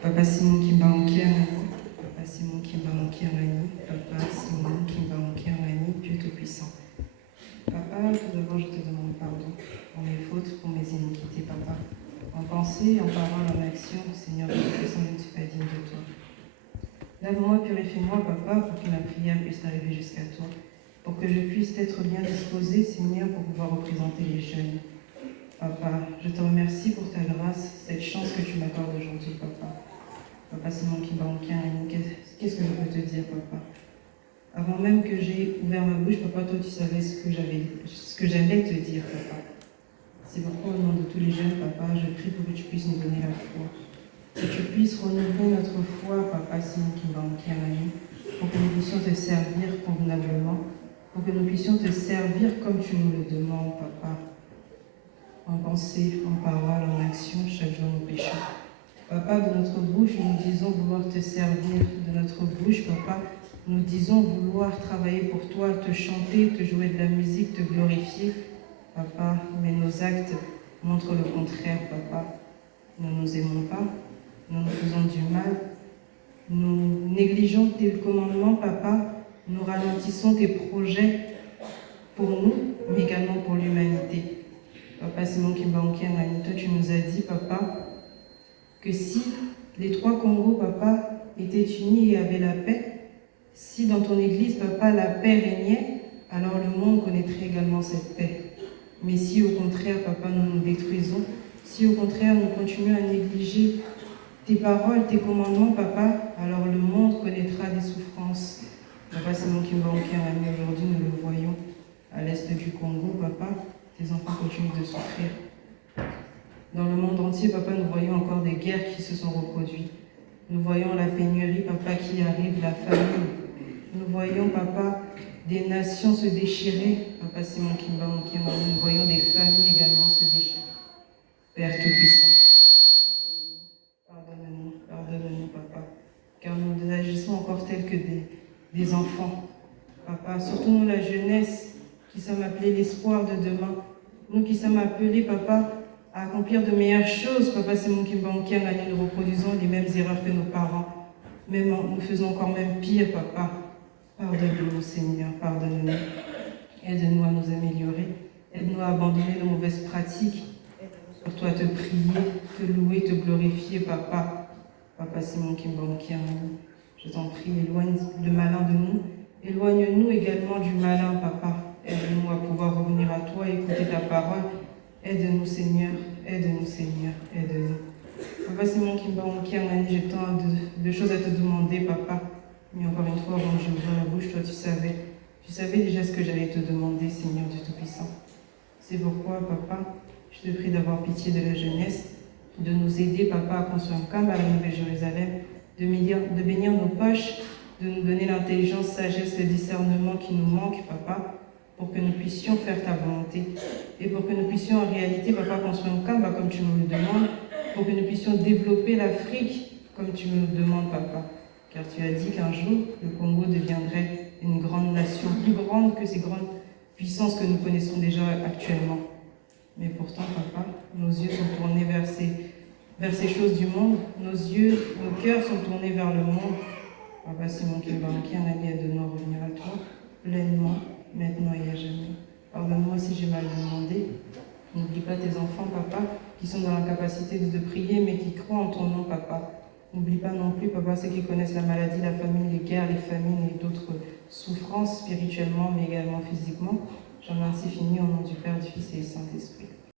Papa Simon Kimbaonkiangani, Papa Simon Kimbaonkiangani, Papa Simon Kimbaonkiangani, Dieu Tout-Puissant. Papa, tout d'abord je te demande pardon pour mes fautes, pour mes iniquités, Papa. En pensée, en parole, en action, Seigneur Tout-Puissant, je ne suis pas digne de toi. Lave-moi, purifie-moi, Papa, pour que ma prière puisse arriver jusqu'à toi, pour que je puisse être bien disposé, Seigneur, pour pouvoir représenter les jeunes. Papa, je te remercie pour ta grâce, cette chance que tu m'accordes aujourd'hui, Papa. Papa Simon Kimbaonkiangani, qu'est-ce que je peux te dire, Papa? Avant même que j'ai ouvert ma bouche, Papa, toi tu savais ce que j'allais te dire, Papa. C'est pourquoi au nom de tous les jeunes, Papa, je prie pour que tu puisses nous donner la foi. Que tu puisses renouveler notre foi, Papa Simon Kimbaonkiangani, pour que nous puissions te servir convenablement, pour que nous puissions te servir comme tu nous le demandes, Papa. En pensée, en parole, en action, chaque jour nous péchons. Papa, de notre bouche, nous disons vouloir te servir. De notre bouche, Papa, nous disons vouloir travailler pour toi, te chanter, te jouer de la musique, te glorifier. Papa, mais nos actes montrent le contraire, Papa. Nous ne nous aimons pas, nous nous faisons du mal, nous négligeons tes commandements, Papa, nous ralentissons tes projets pour nous, mais également pour l'humanité. Papa Simon Kimbaonkiangani, toi tu nous as dit, Papa, que si les 3 Congos, Papa, étaient unis et avaient la paix, si dans ton église, Papa, la paix régnait, alors le monde connaîtrait également cette paix. Mais si au contraire, Papa, nous nous détruisons, si au contraire nous continuons à négliger tes paroles, tes commandements, Papa, alors le monde connaîtra des souffrances. Papa Simon Kimbaonkiangani, aujourd'hui nous le voyons à l'est du Congo, Papa, tes enfants continuent de souffrir. Dans le monde entier, Papa, nous voyons encore des guerres qui se sont reproduites. Nous voyons la pénurie, Papa, qui arrive, la famine. Nous voyons, Papa, des nations se déchirer. Papa Simon Kimbaonkiangani, nous voyons des familles également se déchirer. Père Tout-Puissant, pardonne-nous, Papa, car nous agissons encore tels que des enfants. Papa, surtout nous, la jeunesse, qui sommes appelés l'espoir de demain. Nous qui sommes appelés, Papa, à accomplir de meilleures choses. Papa Simon Kimbaonkiangani, nous reproduisons les mêmes erreurs que nos parents. Même nous faisons encore même pire, Papa. Pardonne-nous, Seigneur, pardonne-nous. Aide-nous à nous améliorer. Aide-nous à abandonner nos mauvaises pratiques. Aide-nous surtout à te prier, te louer, te glorifier, Papa. Papa Simon Kimbaonkiangani, je t'en prie, éloigne le malin de nous. Éloigne-nous également du malin, Papa. Aide-nous à pouvoir revenir à toi et écouter ta parole. Aide-nous, Seigneur, aide-nous, Seigneur, aide-nous. Papa Simon Kimbaonkiangani, j'ai tant de choses à te demander, Papa. Mais encore une fois, avant que j'ouvre la bouche, toi, tu savais déjà ce que j'allais te demander, Seigneur Dieu Tout-Puissant. C'est pourquoi, Papa, je te prie d'avoir pitié de la jeunesse, de nous aider, Papa, à construire un camp à la Nouvelle Jérusalem, de bénir nos poches, de nous donner l'intelligence, sagesse, le discernement qui nous manque, Papa, pour que nous puissions faire ta volonté. Et pour que nous puissions en réalité, Papa, construire un camp comme tu nous le demandes, pour que nous puissions développer l'Afrique comme tu nous le demandes, Papa. Car tu as dit qu'un jour, le Congo deviendrait une grande nation, plus grande que ces grandes puissances que nous connaissons déjà actuellement. Mais pourtant, Papa, nos yeux sont tournés vers ces choses du monde, nos cœurs sont tournés vers le monde. Papa Simon Kimbaonkiangani, aide-nous à revenir à toi pleinement, maintenant et à jamais. Pardonne-moi si j'ai mal demandé. N'oublie pas tes enfants, Papa, qui sont dans la capacité de te prier, mais qui croient en ton nom, Papa. N'oublie pas non plus, Papa, ceux qui connaissent la maladie, la famine, les guerres, les famines et d'autres souffrances spirituellement, mais également physiquement. J'en ai ainsi fini au nom du Père, du Fils et du Saint-Esprit.